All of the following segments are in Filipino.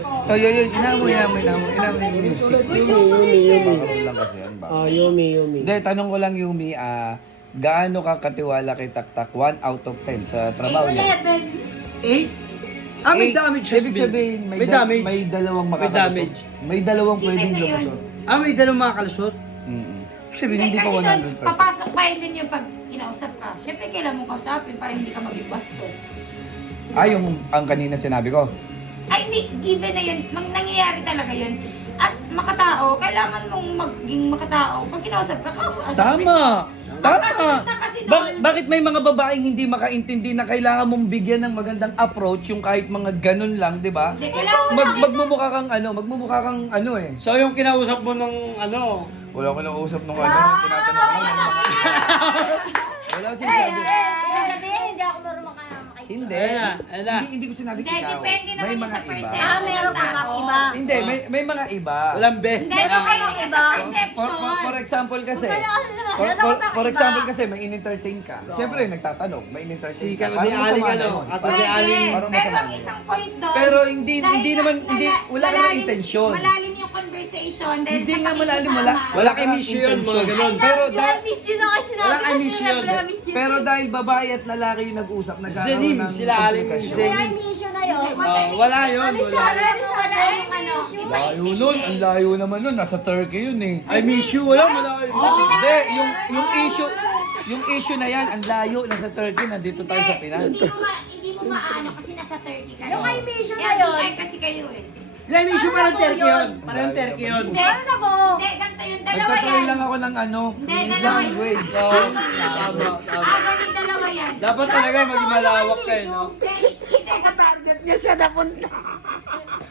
Oh, yun. Inamoy yung music. Yumi. Lang kasi yan ba? Yumi. Hindi, tanong ko lang, Yumi, gaano ka katiwala kay Taktak 1 out of 10 sa trabaho niya? 8? May damage has Ibig been. sabihin, May damage. may dalawang May makakalusot. damage. May dalawang pwedeng Depende yun. lumusot. May dalawang makalusot. Sabihin, hindi pa Kasi doon, 100%. papasok pa yun din yung pag kinausap ka. Siyempre, kailangan mong kausapin para hindi ka maging bastos. Yung ang kanina sinabi ko. Ay, hindi. Given na yun. Nangyayari talaga yun. As makatao, kailangan mong maging makatao. Pag kinausap ka, kausapin. Tama! Magkasunod na kasi doon. Bakit may mga babaeng hindi makaintindi na kailangan mong bigyan ng magandang approach yung kahit mga ganun lang, di ba? Hindi, kailangan Magmumukha kang ano eh. So yung kinausap mo ng Wala ko nakausap nung tinatanong ko. Wala ko sinasabi. Ibig sabihin, hindi ako marunong makaiba. Hindi. Hindi ko sinabi Hindi, ikaw. depende naman May yun mga sa iba. perception Meron ng ka tao. iba. Hindi, may mga iba. walang be. Hindi, depende ka sa perception. For example kasi, for example kasi, may in-entertain ka. Siyempre, nagtatanong, may in-entertain Si ka. Kalodi Aling Parang Kalodi Aling. Parang Pero masama ang yun. isang point doon, Pero hindi naman, wala ka ng malalim- intensyon. Malalim yung conversation dahil Hindi sa nga malalim, pakikisama. Wala kay mission, mga ganun. Pero miss you na kasi sinabi Walang emission. pero dahil babae at lalaki yung nag-usap, nagkakaroon Zenim, ng sila Aling komplikasyon. Zenim. Kaya mission na yun. Wala yun, wala. Wala yung ano, Layo nun, ang layo naman nun, nasa Turkey yun eh. I miss you, wala. Hindi, yung issue na yan, ang layo, nasa Turkey, nandito tayo sa Pinas. Hindi mo maano kasi nasa Turkey kayo. Yung kay mission na yun. LDR kasi kayo eh. I miss you, parang Turkey yun. Parang Turkey yun. Hindi. Ano na po? Hindi, ganito yung dalawa Nagtatry yan. lang ako ng Hindi, dalawa yun. language. Tama. Ganito dalawa yan. Dapat talaga maging malawak ka, no? Hindi, hindi. Target niya siya napunta.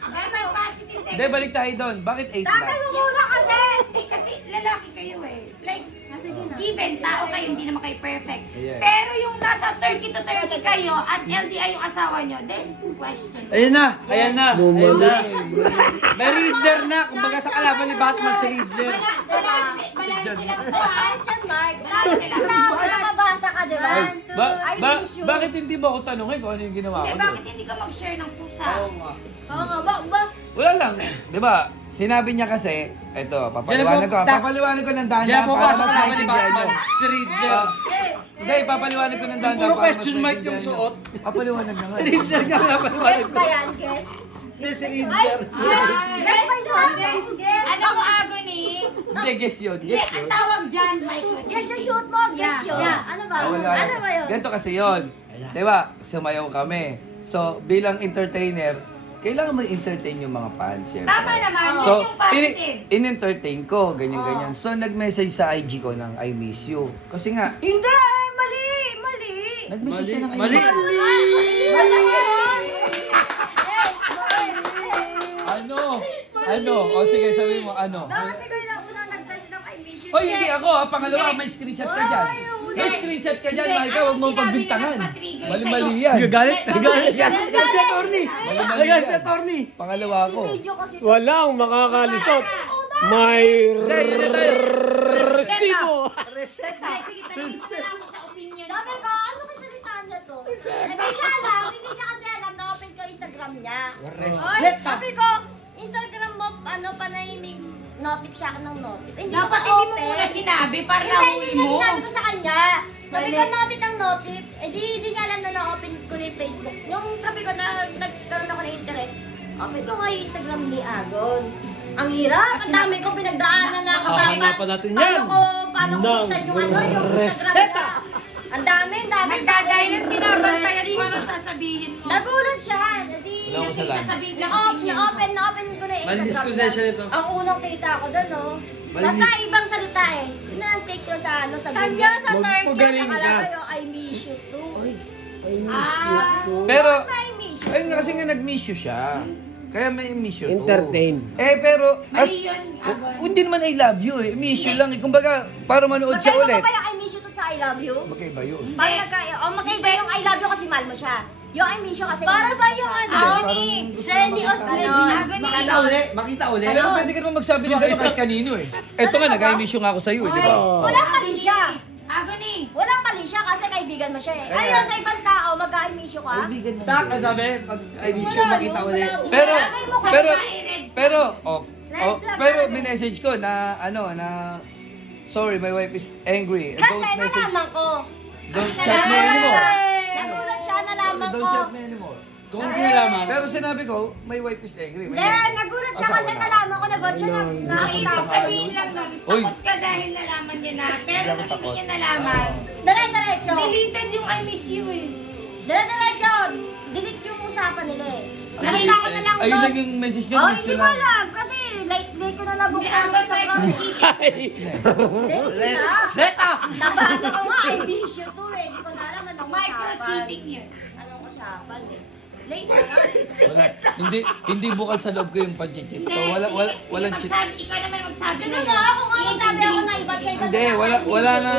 May positive Hindi, balik tayo doon. Bakit 8 lang? Tatanong muna kasi. Kasi lalaki kayo eh. Like, given, tao kayo, hindi naman kayo perfect. Yeah. Pero yung nasa Turkey to Turkey kayo at LDR yung asawa nyo, there's question. Ayan na. May Riddler na. Kumbaga sa kalaban ni Batman si Riddler. Wala silang bukas. Question mark. Wala silang Wala mabasa ka, di ba? Bakit hindi mo ako tanongin kung ano yung ginawa ko doon? Bakit hindi ka mag-share ng pusa? Oo nga, Wala lang. Di ba? Sinabi niya kasi, eto, papaliwanag ko ng dahan-dahan Diyan po para sa kalaban ni maintindihan Batman niyo. si Riddler. Hindi, papaliwanag ko ng dahan-dahan Puro para mas question mark yung maintindihan niyo. suot. Papaliwanag na nga. Si Riddler nga pinapaliwanag Guess ko. ba yan? Guess? Hindi si Riddler. Guess ba yun? Ano mo agony? Hindi, guess yun. Hindi, Guess ang yun. tawag dyan, microchip. Guess yung shoot mo? Guess yun? Ano ba? Wala. Ano ba yun? Ganito kasi yun. Di ba? Sumayaw kami. So, bilang entertainer, kailangan mo entertain yung mga fans. Syempre. Tama naman, yun So, yung positive. in-entertain ko, ganyan-ganyan. So, nag-message sa IG ko ng I miss you. Kasi nga, Hindi! Mali! nag-message siya ng I Mali. miss you. Ano? O sige, sabi mo, ano? Bakit ikaw yung unang nag-test ng kay mission? Hoy, hindi ako ha. Pangalawa, may screenshot ka dyan. May screenshot ka dyan, Maika. Huwag mong pagbintangan. Mali-mali yan. Galit yan. Galit si attorney. Mali-mali Galit si yan. attorney. Pangalawa ako. Walang makakalisot. May Hindi, yun na tayo. resibo. Reseta. Sige, tanongin mo na ako sa opinion Sabi ko. ko, ano ba salita niya to? Hindi niya kasi alam na open ko Instagram niya. Reseta. Sabi ko, Instagram mo, panahimik, notif siya ka ng notif. Hindi ko Dapat pa hindi mo open. muna sinabi para Hindi, nahuli hindi niya mo. sinabi ko sa kanya. Sabi ko, notif ang notif. Di niya alam na na-open ko na yung Facebook. Yung sabi ko na nagkaroon ako ng interest, open ko nga yung Instagram ni Agon. Ang hirap, ang dami kong pinagdaanan na ako. Hahanapan natin yan. Paano ko buksan yung yung Reseta. Instagram niya. Ang dami. Nagdadahilan, binabantayan ko ano sasabihin mo. Nagulat siya. Di, Wala ko Kasi salamat. sasabihin ko na-open ko na yung Malinis Instagram ko niya. siya nito. Ang unang kita ko doon, no? Malinis. Basta ibang salita eh. Translate ko sa ano, sa Saan Google. yun? Sa Turkey? Magpagaling ka. Nakalagay yung I miss you too. Pero, I miss you. ayun nga kasi nga nag-miss you siya. Kaya may miss you too. Entertain. Pero, Mali yun, Agon. hindi naman I love you eh. Miss you lang eh. Kumbaga, para manood siya Magkaiba ulit. ba yung I miss you too sa I love you? Magkaiba yun. Magkaiba yung I love you kasi mahal mo siya. Yung I miss you kasi Para ba yung ano? Agony? Senny Agony. Makita uli. Pero pwede ka naman magsabi ng gano'n kahit kanino eh. Eto nga, nag-I miss you nga ako sa'yo eh, di ba? Wala pa rin siya. Agony. Walang mali siya kasi kaibigan mo siya eh. Ayun, sa ibang tao, mag-i-miss ka. Kaibigan lang. Tak, ang sabi, pag I miss you, makita ulit. Pero, pero, Red pero, pero minessage ko na, na, sorry, my wife is angry. Kasi Don't message, nalaman ko. don't chat me anymore. Nagulat siya, nalaman ko. Don't chat me anymore. Kung hindi nalaman, Pero sinabi ko, my wife is angry. Hindi, nagulat siya kasi nalaman ko na ba't siya Ibig nakakita. sabihin lang nun, Uy. takot ka dahil nalaman niya na. Pero nung hindi niya nalaman, Dire-diretso. deleted yung I miss you eh. Dire-diretso. Delete yung usapan nila eh. Nakita ko na lang Ayun doon. lang yung message niya. Oh, dun hindi sila. ko alam. Kasi late ko na Hindi nabuksan ang agad Instagram. reseta! Nabasa ko nga, ay bisyo to eh. Hindi ko na alam anong usapan. Micro-cheating yun. Anong usapan eh. Late na nga eh. Wala. Hindi bukal sa loob ko yung pag-cheat. So, walang cheat. Ikaw naman magsabi Sige na nga, ako nga magsabi ako na iba siya. Hindi,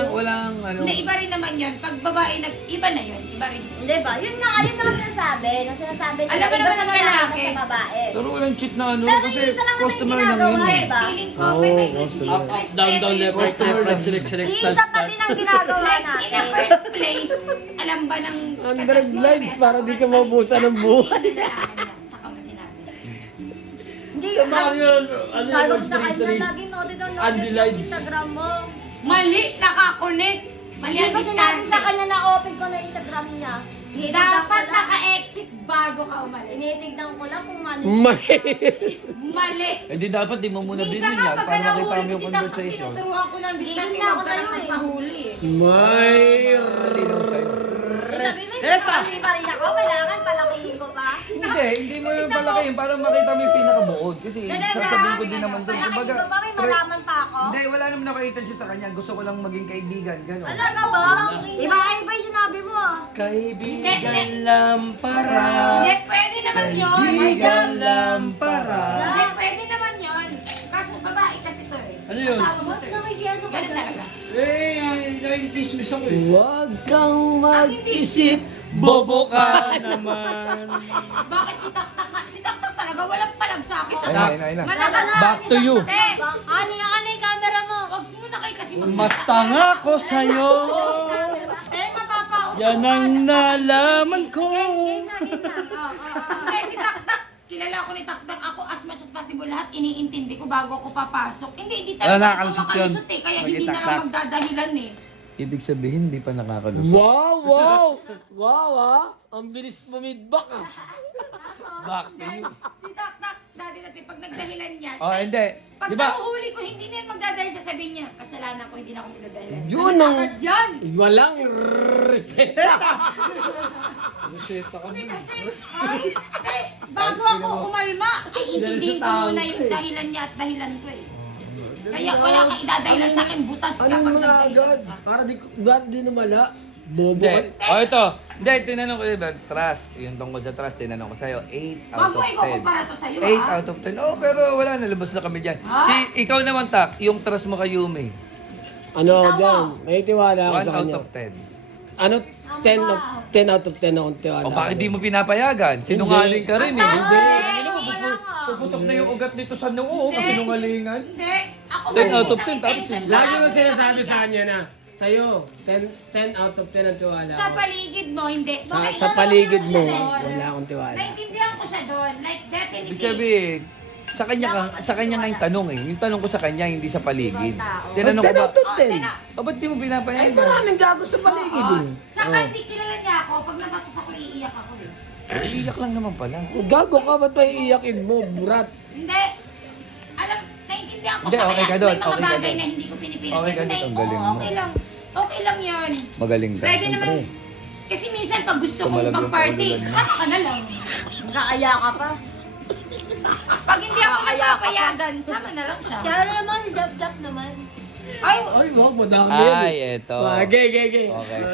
walang ano. Hindi, iba rin naman yun. Pag babae, iba na yun. Iba rin yun. Hindi ba? Yun nga ang sinasabi. Nung sinasabi nila, Alam mo iba naman sa ang lalaki lalaki. sa babae. Pero walang cheat na ano Pero kasi yung isa lang naman customer yung lang yun. ginagawa eh. eh. Ba? Feeling ko, may micro-cheating. Up, up, down, down, left, right, left, right, select, select, start, Isa pa start. din ang ginagawa Like, in the natin. first place, alam ba ng... 100 lives para di ka mabusan ng buhay. Tsaka mo sinabi. Hindi. Sa Mario, ano Sabi yung ko sa kanya, street lagi noted on Andy noted Lives. yung Instagram mo. Mali, nakakonect. Mali Hindi ang ko sinabi diskarte. sa kanya na open ko na Instagram niya. Dapat naka-exit bago ka umalis. Initignan ko lang kung ano. May. Mali. Hindi dapat di mo muna Minsan binigyan nga, pag para makita nahuli mo ko yung si Taktak, conversation. tinuturuan ko ng diskarte, Hindi na ako huwag ka lang sa'yo eh. magpahuli eh. May. Malinaw sa'yo. Reseta! Sabi pa rin ako, kailangan palakihin ko pa. Hindi mo yung palakihin para makita mo yung pinakabuod. Kasi sasabihin ko din naman doon. Palakihin Kumbaga, ko pa, may malaman pa ako. hindi, wala naman ako intention sa kanya. Gusto ko lang maging kaibigan, gano'n. Talaga ba? Iba yung sinabi mo ah. Kaibigan lampara. Hindi, pwede naman yun. Kaibigan lampara. Hindi, pwede naman yun. Kasi babae kasi to eh. Ano yun? Asawa mo to eh. Ganun talaga. Eh, nakikismis ako eh. Huwag kang mag-isip, bobo ka naman. Bakit si Taktak nga? Si Taktak talaga walang palagsakit. Ayun na. Malakas Back to you. Ano yung camera mo? Wag muna kayo kasi magsalita. Mas tanga ko sa'yo. Mapapausap Yan ang nalaman ko. Si Taktak, kilala ko ni Taktak. Ako as much as possible lahat iniintindi ko bago ako papasok. Hindi Wala, talaga ako nakakalusot yun. makalusot eh. Kaya Pag hindi na itaktak. lang magdadahilan eh. Ibig sabihin, hindi pa nakakalusot. Wow ah. Ang bilis mumidbak ah. Back to you. Si Taktak, dati pag nagdahilan yan. Oh, hindi. Pag Di ba? nahuhuli ko, hindi na yan magdadahil, sasabihin niya, kasalanan ko, hindi na ako magdadahilan. Yun ang- Agad yan! Walang reseta. Reseta ka Hindi kasi, ay, bago ako umalma, ay intindihin ko muna yung dahilan niya at dahilan ko eh. Kaya wala kang idadahilan sa akin, butas ka Ano pag mo na nagdahilan agad? ka. Para di namala. Bobo Hindi. ka. Oh, ito. Hindi, tinanong ko diba, trust. Yung tungkol sa trust, tinanong ko sa'yo, 8 Wag out mo of 10. ikukumpara to sa'yo 8 ha. out of 10. Oh, pero wala na, labas na kami dyan. Ha? Ikaw naman, Tak, yung trust mo kay Yumi, Ano Tama. dyan? May tiwala ako 1 sa out kanya. of 10. Ano? 10 out of 10 akong tiwala. O bakit di mo pinapayagan? Sinungaling ka rin eh. Hindi, Puputok na yung ugat nito sa noo, kasi sinungalingan. Hindi. Ako 10 out of malinis 10, ang tapos intention. Lagi mo Bago sinasabi ka sa kanya na, sa'yo, 10 out of 10 ang tiwala Sa ko. paligid mo, hindi. Sa paligid mo, Doon. wala akong tiwala. Naintindihan ko siya doon. Like, definitely. Ibig sabihin, sa kanya nga yung tanong eh. Yung tanong ko sa kanya, hindi sa paligid. Tinanong ko 10 ba, out of 10. o ba't di mo Ay, pinapayagan? maraming gago sa paligid Oo. eh. Saka hindi kilala niya ako. Pag nabasas ako, iiyak ako eh. Iiyak lang naman pala. Gago ka, ba't pa iiyakin mo, burat? Hindi. Alam, naiintindihan ko Hindi, siya. okay Kaya ka doon, may mga okay ka bagay doon. na hindi ko pinipilit. Okay Kasi ka doon, na, ang galing mo. okay lang. Okay lang yun. Magaling ka. Pwede naman. Kasi minsan pag gusto kong Tumalab yung mag-party, paulan mo. sama ka na lang. Nakaaya ka pa. Pag hindi ako nagpapayagan, sama na lang siya. Kaya naman, jab-jab naman. Ay, Ay, wag mo, dami yan. Ay, eto. Okay. Okay.